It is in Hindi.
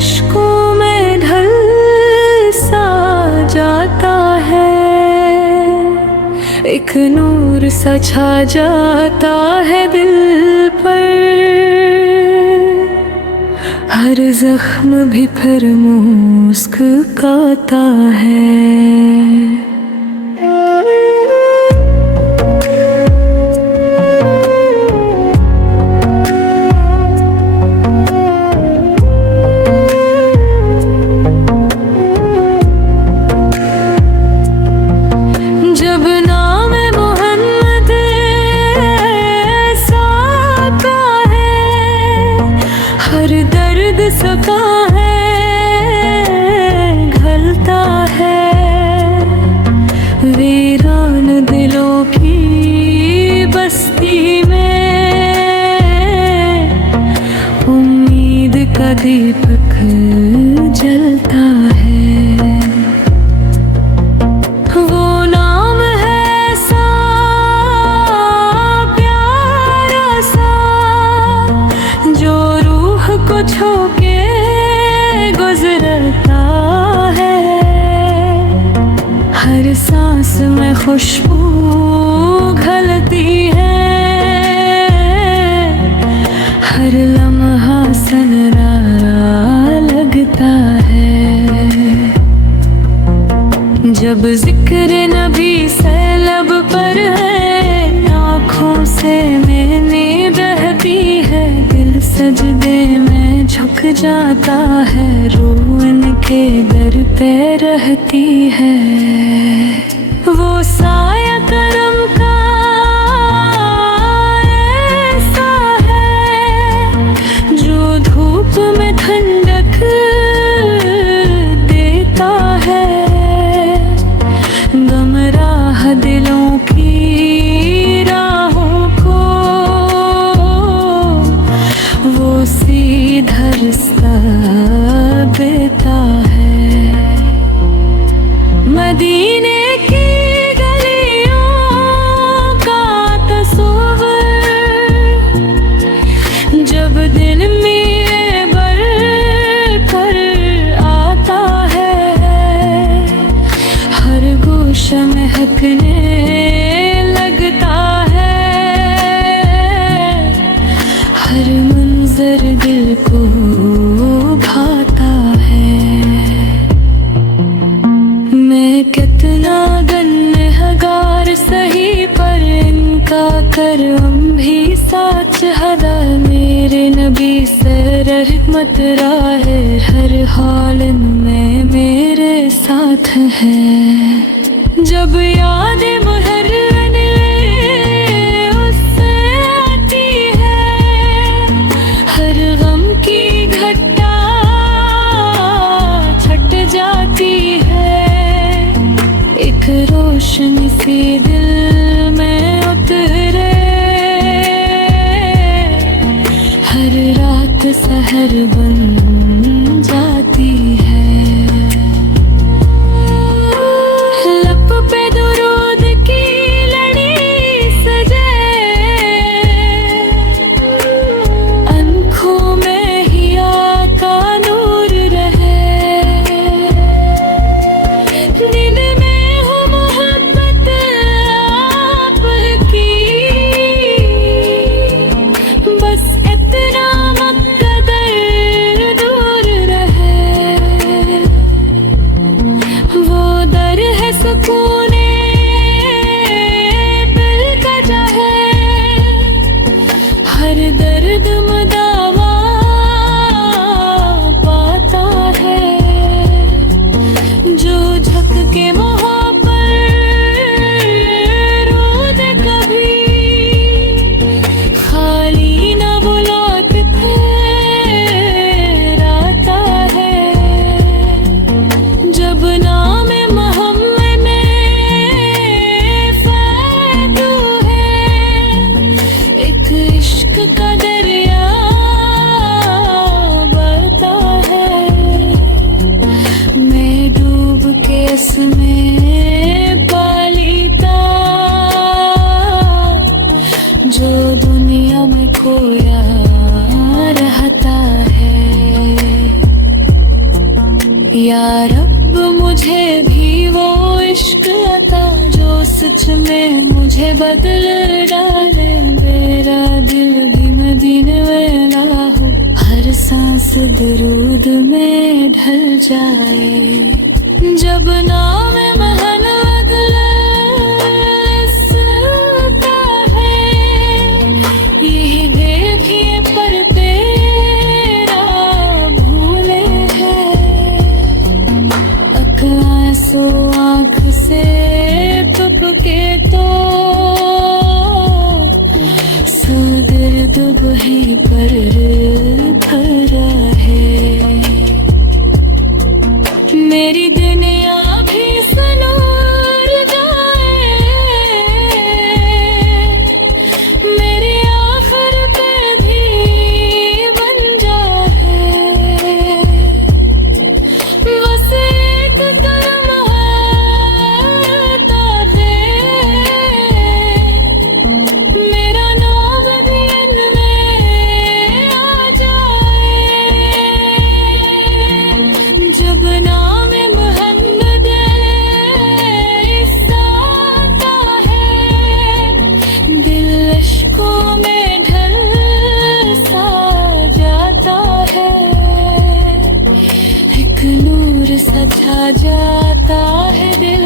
अश्कों में ढल सा जाता है, एक नूर सा छा जाता है दिल पर, हर जख्म भी फिर मुस्कुराता है। जब नाम मोहम्मद ऐसा आता है, हर दर्द सका है घलता है, वीरान दिलों की बस्ती में उम्मीद का दीपक जलता है। छू के गुजरता है, हर सांस में खुशबू घलती है, हर लम्हा सनरा लगता है। जब जिक्र नबी से लब पर है, आँखों से मैंने बहती है, दिल सजदे में झुक जाता है, रूह इनके दर पे रहती है। वो साया करम का ऐसा है, जो धूप में ठंडक देता है, गमराह दिलों की राहों को वो सीधा रास्ता देता है। मदीने की गलियों का तस्वीर जब दिन में बर कर आता है, हर गोशा महकने लगता है, हर मंजर दिल को भाता है। मैं कितना गुनहगार सही, पर इनका करम भी साच हदा, मेरे नबी से रहमत राहे, हर हाल में मेरे साथ है। जब याद मुहर्रम उससे आती है, हर गम की घटा छट जाती है, एक रोशनी सी दिल में उतरे, हर रात सहर बन जाती है। लब पे दुरूद की लड़ी सजे, आँखों में हिया का नूर रहे, दिल में हो मोहब्बत आपकी, बस इतना मकदर दूर रहे। या रब मुझे भी वो इश्क अता जो सच में मुझे बदल डाले। मेरा दिल भी मदीने वाला हो, हर सांस दरूद में ढल जाए। जब नाम महमद लिस्ता है, यही देखी पर तेरा भूले है। आंसू आँख से टपके तो सो दर्द वहीं पर भरा है। मेरी दुनिया भी सनूर जाए, मेरी आखिर पे भी बन जाए। बस एक करम है ताते, मेरा नाम दिन में आ जाए। जब नाम मोहम्मद आता है, दिल अश्कों में ढल सा जाता है। एक नूर सा छा जाता है दिल